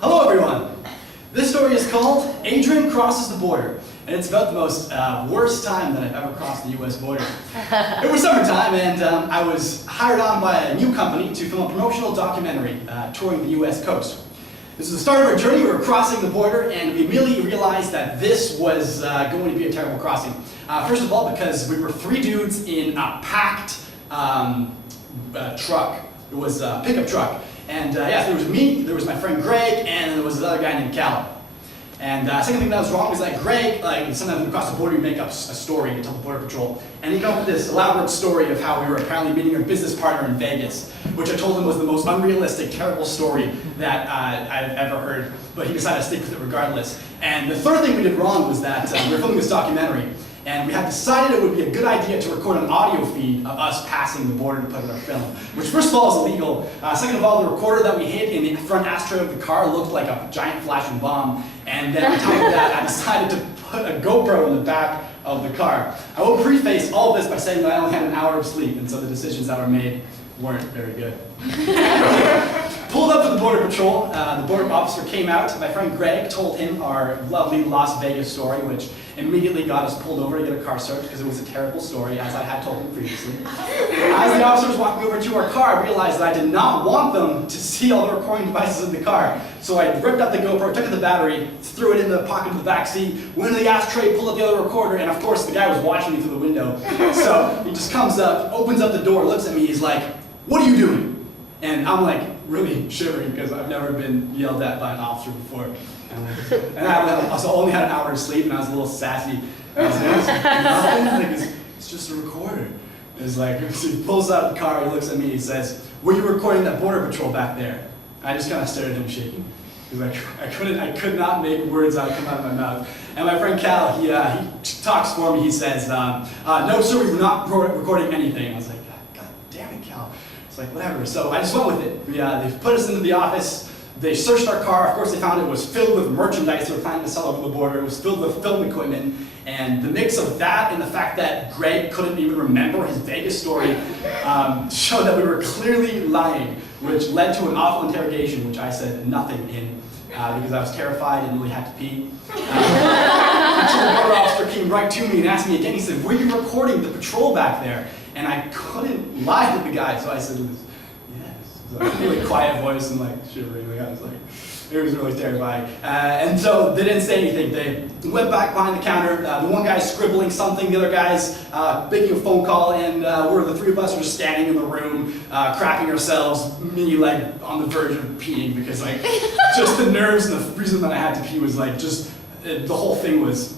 Hello everyone! This story is called Adrian Crosses the Border, and it's about the most worst time that I've ever crossed the US border. It was summertime, and I was hired on by a new company to film a promotional documentary touring the US coast. This is the start of our journey. We were crossing the border, and we immediately realized that this was going to be a terrible crossing. First of all, because we were three dudes in a packed truck. It was a pickup truck. And yeah, so there was me, there was my friend Greg, and there was another guy named Cal. And second thing that was wrong was that Greg, sometimes when we cross the border, we make up a story to tell the Border Patrol. And he came up with this elaborate story of how we were apparently meeting a business partner in Vegas, which I told him was the most unrealistic, terrible story that I've ever heard. But he decided to stick with it regardless. And the third thing we did wrong was that we were filming this documentary, and we had decided it would be a good idea to record an audio feed of us passing the border to put in our film, which first of all is illegal. Second of all, the recorder that we hid in the front ashtray of the car looked like a giant flashing bomb. And then on top of that, I decided to put a GoPro in the back of the car. I will preface all of this by saying that I only had an hour of sleep, and so the decisions that were made weren't very good. Pulled up to the Border Patrol, the border officer came out. My friend Greg told him our lovely Las Vegas story, which immediately got us pulled over to get a car search because it was a terrible story, as I had told him previously. As the officer was walking over to our car, I realized that I did not want them to see all the recording devices in the car. So I ripped out the GoPro, took out the battery, threw it in the pocket of the back seat, went into the ashtray, pulled out the other recorder, and of course the guy was watching me through the window. So he just comes up, opens up the door, looks at me, he's like, "What are you doing?" And I'm like really shivering because I've never been yelled at by an officer before. And I also only had an hour of sleep, and I was a little sassy. And I was like, it's just a recorder. It's like, so he pulls out the car, he looks at me, he says, "Were you recording that Border Patrol back there?" I just kind of stared at him shaking. Because I could not make words out come out of my mouth. And my friend Cal, he talks for me, he says, "No sir, we were not recording anything." I was like, God damn it, Cal. It's like, whatever. So I just went with it. They put us into the office. They searched our car. Of course, they found it was filled with merchandise they were planning to sell over the border. It was filled with film equipment. And the mix of that and the fact that Greg couldn't even remember his Vegas story showed that we were clearly lying, which led to an awful interrogation, which I said nothing in because I was terrified and really had to pee. Until the border officer came right to me and asked me again. He said, "Were you recording the patrol back there?" And I couldn't lie to the guy, so I said, "Yes." So a really quiet voice and like shivering. I was like, it was really terrifying. And so they didn't say anything. They went back behind the counter. The one guy's scribbling something, the other guy's making a phone call, and the three of us were just standing in the room, cracking ourselves, me like on the verge of peeing because like just the nerves and the reason that I had to pee was like just the whole thing was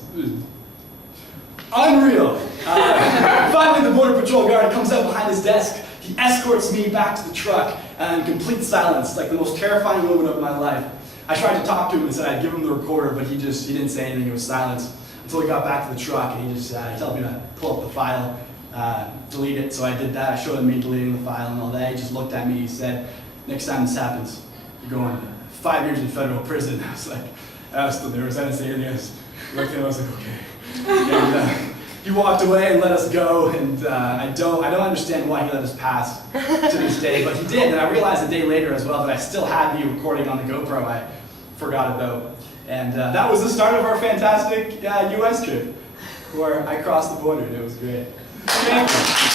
unreal. Finally, the Border Patrol guard comes out behind his desk. He escorts me back to the truck in complete silence, like the most terrifying moment of my life. I tried to talk to him and said I'd give him the recorder, but he didn't say anything. It was silence until we got back to the truck, and he told me to pull up the file, delete it. So I did that. I showed him me deleting the file and all that. He just looked at me. He said, "Next time this happens, you're going 5 years in federal prison." I was like, I was still nervous. I didn't say anything. I just looked at him. I was like, okay. And, he walked away and let us go, and I don't understand why he let us pass to this day, but he did, and I realized a day later as well that I still had the recording on the GoPro I forgot about. And that was the start of our fantastic US trip, where I crossed the border, and it was great. Thank you.